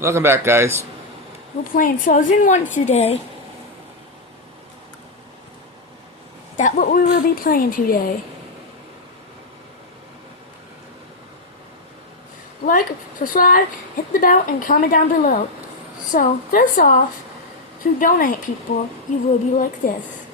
Welcome back, guys. We're playing Frozen 1 today. That's what we will be playing today. Like, subscribe, hit the bell, and comment down below. So, first off, to donate people, you will be like this.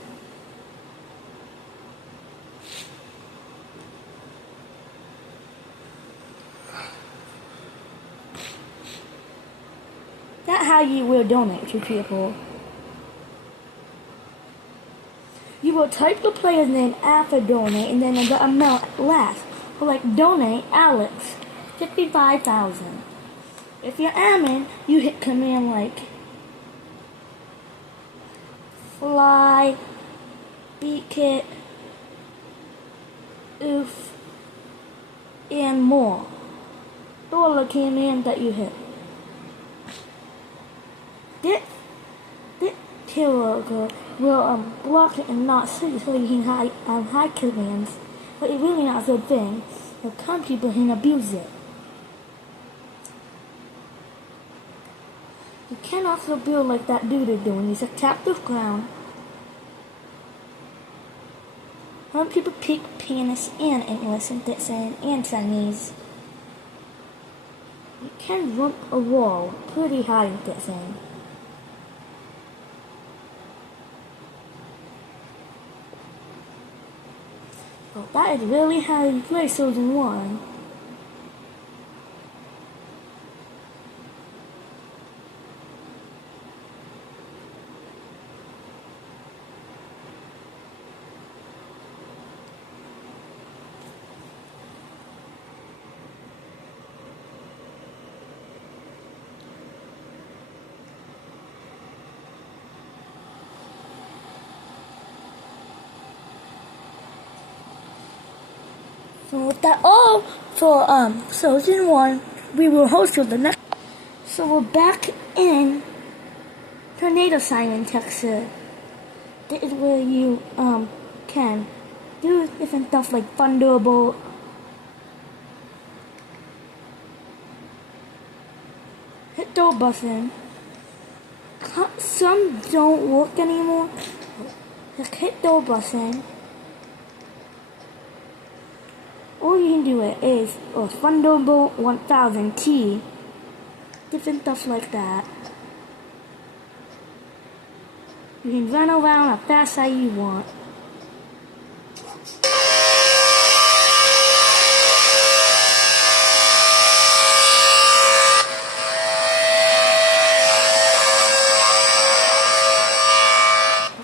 That's how you will donate to people. You will type the player's name after donate and then the amount last. For like donate Alex, 55,000. If you're admin, you hit command like fly, beat kit, oof, and more. Those are the commands that you hit. This killer will block it and not see, so you can hide commands. But it's really not a good thing. Some people can abuse it. You can also build like that dude is doing. You just tap the ground. Some people pick penis and English and saying and Chinese. You can jump a wall pretty high in that saying. Well, that is really how you play Frozen 1. So with that all for Frozen 1, we will host for the next. So we're back in Tornado Siren, Texas. This is where you can do different stuff like Thunderbolt. Hit the button. Some don't work anymore. Just hit the button. All you can do it is Thunderbolt 1000 T. Different stuff like that. You can run around as fast as you want.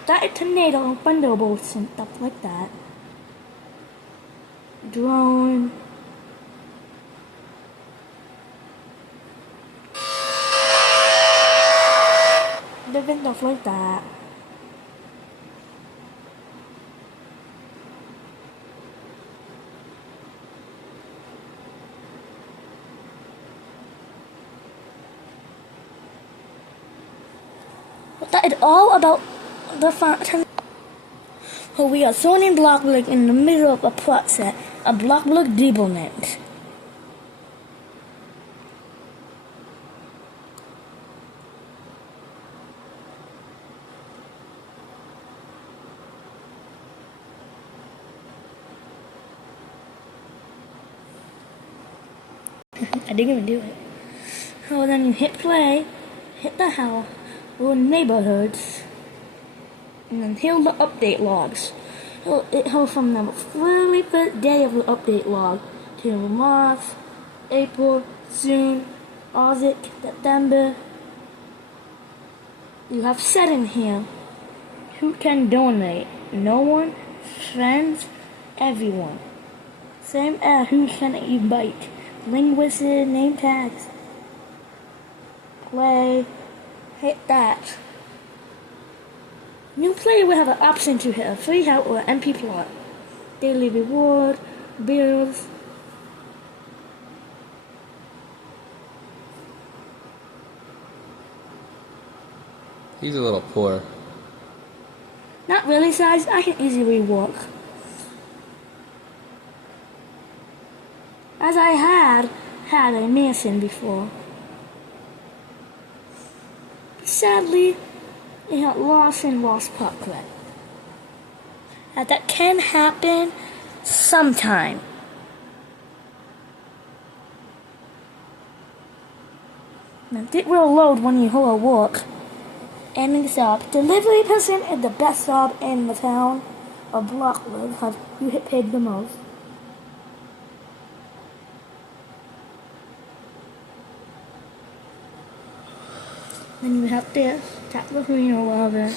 That is tornado and thunderbolts and stuff like that. Drone. Different stuff like that. But that is all about the fountain. So we are zoning Bloxburg in the middle of a process, a Bloxburg development. I didn't even do it. So then you hit play, hit the house, or neighborhoods, and then here's the update logs. So it goes from the very first day of the update log to March, April, June, August, September. You have 7 here. Who can donate? No one, friends, everyone. Same as who can invite. Linguists, name tags. Play. Hit that. New player will have an option to hit a free help or MP plot. Daily reward, bills. He's a little poor. Not really, size. I can easily walk. As I had a mansion before. sadly, it got lost in lost parklet. Now that can happen sometime. Now it will load when you hold a walk. And the job. Delivery person is the best job in the town of Bloxburg because you get paid the most. Then you have this, tap the green or whatever.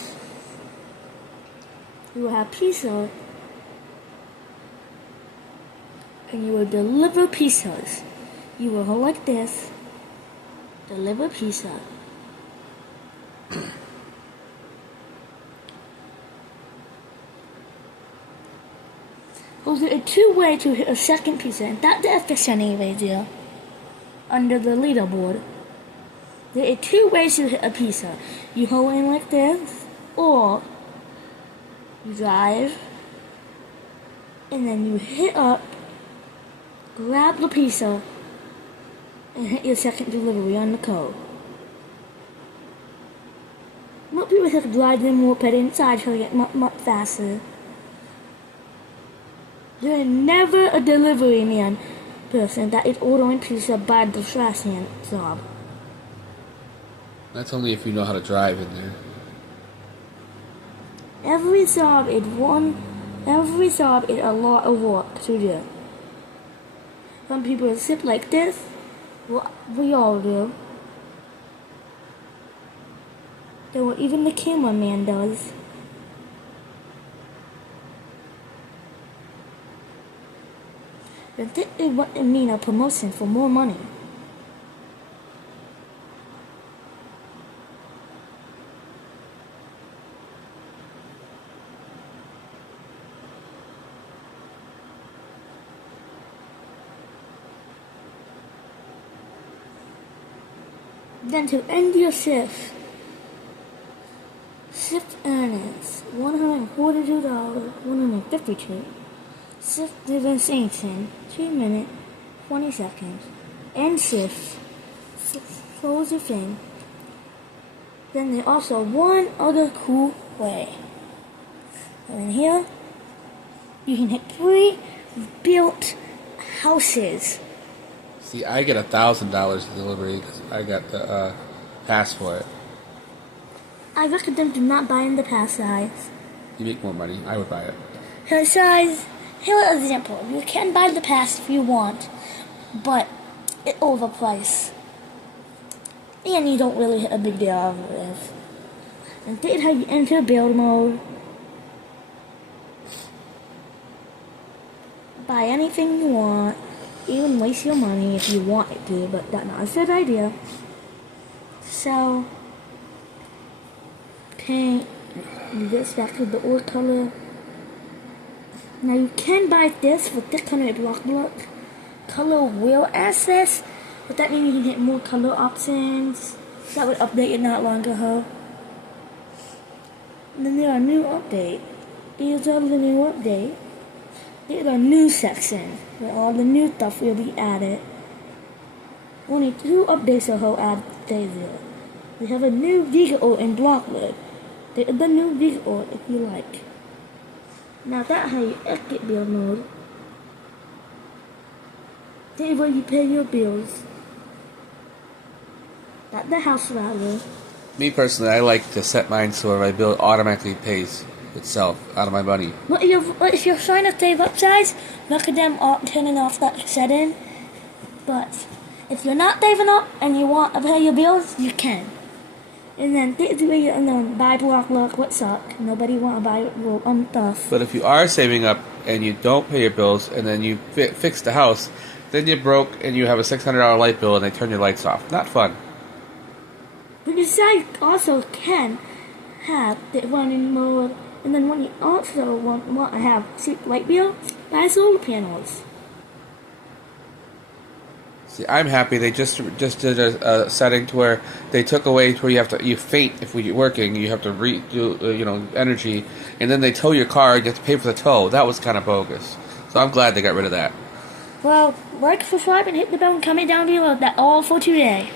You will have pizza. And you will deliver pizzas. You will hold like this. Deliver pizza. Well, there are two ways to hit a second pizza, and that's the efficient right there. Under the leaderboard. There are two ways to hit a pizza. You hold in like this, or you drive, and then you hit up, grab the pizza, and hit your second delivery on the code. Most people have to drive them more put inside so they get much faster. There is never a delivery man person that is ordering pizza by the trash can job. That's only if you know how to drive in there. Every job is a lot of work to do. Some people sit like this, what we all do. Even the cameraman does. But this is what it means a promotion for more money. Then to end your shift earnings $142, $152. Shift division 2 minutes 20 seconds. End shift. Close your thing. Then there's also one other cool way. And here you can hit pre-built houses. See, I get $1,000 delivery because I got the pass for it. I recommend do not buy in the pass size. You make more money. I would buy it. Her size, here's an example. You can buy the pass if you want, but it's overpriced. And you don't really hit a big deal out of it. And this is how you enter build mode. Buy anything you want. Even waste your money if you want it to, but that's not a good idea. So, paint, you get back to the old color. Now you can buy this for this kind of block. Color will access, but that means you can get more color options. That would update it not long ago. And then there are new update. These are the new update. There's a new section where all the new stuff will be added. Only 2 updates are added there. We have a new vehicle in Bloxburg. There is a new vehicle if you like. Now that's how you exit build mode. This is where you pay your bills. That's the house router. Me personally, I like to set mine so my bill automatically pays itself out of my money. But if you're trying to save up size, look at them turning off that setting. But if you're not saving up and you want to pay your bills, you can. And then this is where you buy block what suck. Nobody want to buy stuff. But if you are saving up and you don't pay your bills and then you fix the house, then you're broke and you have a $600 light bill and they turn your lights off. Not fun. But you also can have the running mode. And then when you also want to have cheap light bill, buy solar panels. See, I'm happy they just did a setting to where they took away to where you faint if you're working, you have to do energy, and then they tow your car, you have to pay for the tow. That was kind of bogus. So I'm glad they got rid of that. Well, like, subscribe, and hit the bell and comment down below. That's all for today.